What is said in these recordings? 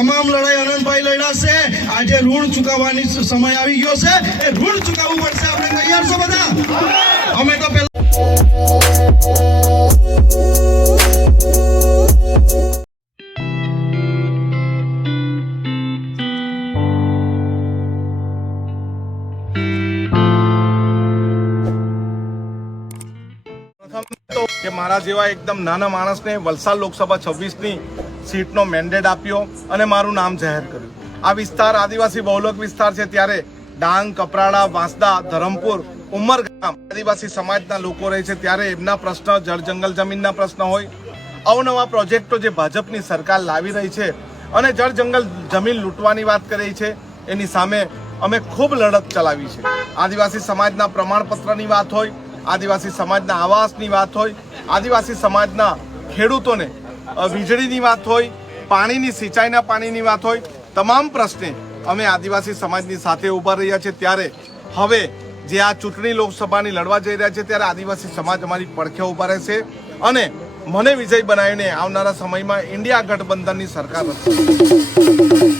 તમામ લડાઈ આનંદભાઈ લડ્યા છે. આજે ઋણ ચૂકવવાની સમય આવી ગયો છે. એ ઋણ ચૂકવવું પડશે. આપણે તૈયાર છો બધા? અમે તો પેલા કે મારા જેવા એકદમ નાના માણસને વલસાડ લોકસભા છવ્વીસની સીટનો મેન્ડેટ આપ્યો અને મારું નામ જાહેર કર્યું. આ વિસ્તાર આદિવાસી બહુલક વિસ્તાર છે ત્યારે ડાંગ, કપરાડા, વાંસદા, ધરમપુર ઉમરગામ આદિવાસી સમાજના લોકો રહે છે ત્યારે એમના પ્રશ્ન, જળ જંગલ જમીનના પ્રશ્ન હોય, અવનવા પ્રોજેક્ટો જે ભાજપની સરકાર લાવી રહી છે અને જળ જંગલ જમીન લૂંટવાની વાત કરી છે, એની સામે અમે ખૂબ લડત ચલાવી છે. આદિવાસી સમાજના પ્રમાણપત્રની વાત હોય, આદિવાસી સમાજના આવાસની વાત હોય, આદિવાસી સમાજના ખેડૂતોને વીજળીની વાત હોય, પાણીની, સિંચાઈના પાણીની વાત હોય, તમામ પ્રશ્ને અમે આદિવાસી સમાજની સાથે ઊભા રહ્યા છે. ત્યારે હવે જે આ ચૂંટણી લોકસભાની લડવા જઈ રહ્યા છે, ત્યારે આદિવાસી સમાજ અમારી પડખે ઊભા રહેશે અને મને વિજય બનાવીને આવનારા સમયમાં ઇન્ડિયા ગઠબંધનની સરકાર રચશે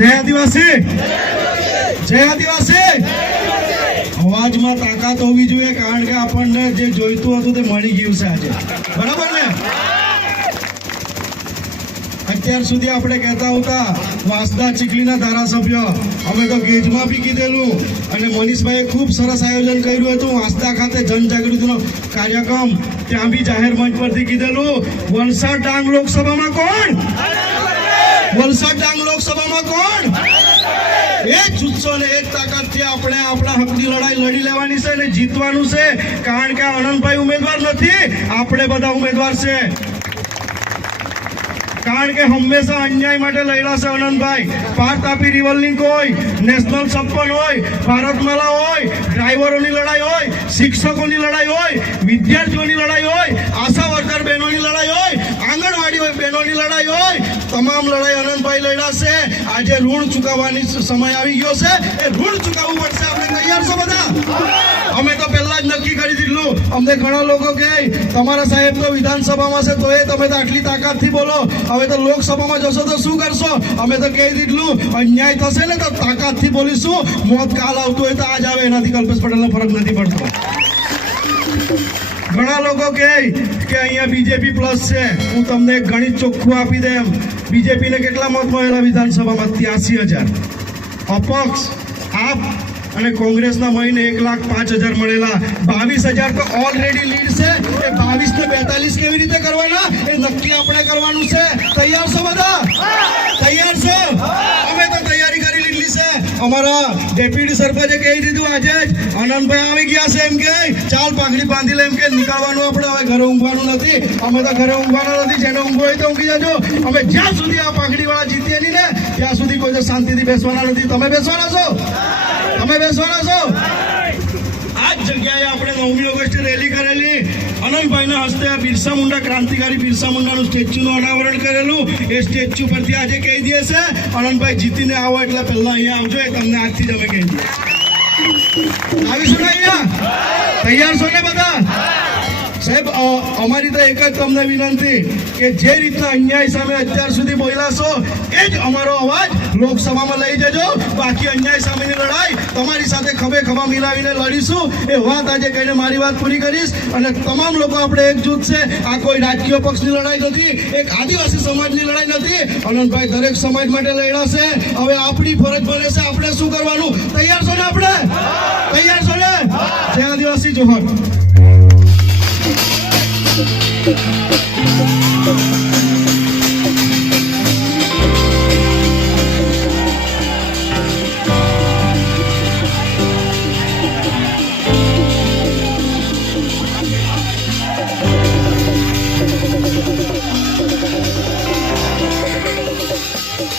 જય આદિવાસી! અવાજમાં તાકાત હોવી જોઈએ, કારણ કે આપણને જે જોઈતું હતું તે મળી ગયું છે અત્યાર સુધી આપણે કહેતા હતા, વાંસદા ચીખલીના ધારાસભ્ય. અમે તો ગેજમાં બી કીધેલું અને મનીષભાઈએ ખૂબ સરસ આયોજન કર્યું હતું. વાંસદા ખાતે જનજાગૃતિનો કાર્યક્રમ. ત્યાં બી જાહેર મંચ પરથી કીધેલું, વલસાડ ડાંગ લોકસભામાં કોણ? વલસાડ ડાંગ લોકસભામાં કોણ? એક જુસ્સો ને એક તાકાતથી આપણે આપણા હકની લડાઈ લડી લેવાની છે અને જીતવાનું છે. કારણ કે અનંતભાઈ ઉમેદવાર નથી, આપણે બધા ઉમેદવાર છે. કારણ કે હંમેશા અન્યાય માટે લડ્યા છે આનંદભાઈ પાર તાપી રિવલિંગ હોય નેશનલ છપ્પન હોય, ભારતમાલા હોય, ડ્રાઈવરોની લડાઈ હોય, શિક્ષકોની લડાઈ હોય, વિદ્યાર્થીઓની લડાઈ હોય આશા વર્કર બહેનોની લડાઈ હોય આંગણવાડી બહેનોની લડાઈ હોય, તમામ લડાઈ આનંદભાઈ લડ્યા છે. આજે ઋણ ચૂકવવાની સમય આવી ગયો છે. એ ઋણ ચૂકવવું પડશે, આપણે તૈયાર છો બધા? અમે તો પહેલા જ નક્કી કરી દીધું. અમને ઘણા લોકો કહે, તમારા સાહેબ તો વિધાનસભામાં છે તો એ તમે તો આટલી તાકાતથી બોલો. હવે તો લોકસભામાં જશો તો શું કરશો? અમે તો કહી દીધું, અન્યાય થશે ને તો તાકાતથી બોલીશું. મોત કાલ આવતું હોય તો આજ આવે, એનાથી કલ્પેશ પટેલનો ફરક નથી પડતો. ઘણા લોકો કહે કે અહીંયા બીજેપી પ્લસ છે. હું તમને ગણિત ચોખ્ખું આપી દેમ બીજેપીને કેટલા મત મળેલા વિધાનસભામાં? ત્યાસી હજાર. અપક્ષ, આપ અને કોંગ્રેસના મહિને એક લાખ પાંચ હજાર મળેલા. બાવીસ હજાર તો ઓલરેડી લીડ છે. એ બાવીસ ને બેતાલીસ કેવી રીતે કરવાના? એ નક્કી આપણે કરવાનું છે. તૈયાર છો બધા? અમારા ડેપ્યુટી સરપંચે કહી દીધું આજે જ આનંદભાઈ આવી ગયા છે એમ કે, ચાલ પાઘડી બાંધી લે એમ કે, નીકળવાનું આપણે, હવે ઘરે ઊંઘવાનું નથી, અમે તો ઘરે ઊંઘવાના નથી, જેને ઊંઘો હોય તો ઊંઘી જજો, અમે જ્યાં સુધી આ પાઘડી વાળા જીતીએ નહીં ને, ત્યાં સુધી કોઈ શાંતિથી બેસવાના નથી, તમે બેસવાના છો? તમે બેસવાના છો? જગ્યાએ આપણે નવમી ઓગસ્ટે રેલી કરેલી. અનંતભાઈના હસ્તે આ બિરસા મુંડા ક્રાંતિકારી બિરસા મુંડાનું સ્ટેચ્યુનું અનાવરણ કરેલું. એ સ્ટેચ્યુ પરથી આજે કહી દે છે, અનંતભાઈ જીતીને આવો એટલે પહેલા અહીંયા આવજો, એ તમને આજથી જ અમે કહી દઈએ. આવીશું ને અહીંયા? તૈયાર છો ને બધા? અમારી તો એક જ તમને વિનંતી કે જે રીતના અન્યાય સામે અત્યાર સુધી બોલ્યા છો, એ જ અમારો અવાજ લોકસભામાં લઈ જજો. બાકી અન્યાય સામેની લડાઈ તમારી સાથે ખભે ખભા મિલાવીને લડીશું. એ વાત આજે કહીને મારી વાત પૂરી કરીશ. અને તમામ લોકો આપણે એકજૂથ છે. આ કોઈ રાજકીય પક્ષની લડાઈ નથી. એક આદિવાસી સમાજની લડાઈ નથી. અનંતભાઈ દરેક સમાજ માટે લડ્યા છે. હવે આપણી ફરજ બને છે આપણે શું કરવાનું? તૈયાર છો ને આપણે? તૈયાર છો ને? જય આદિવાસી જોહર Thank you.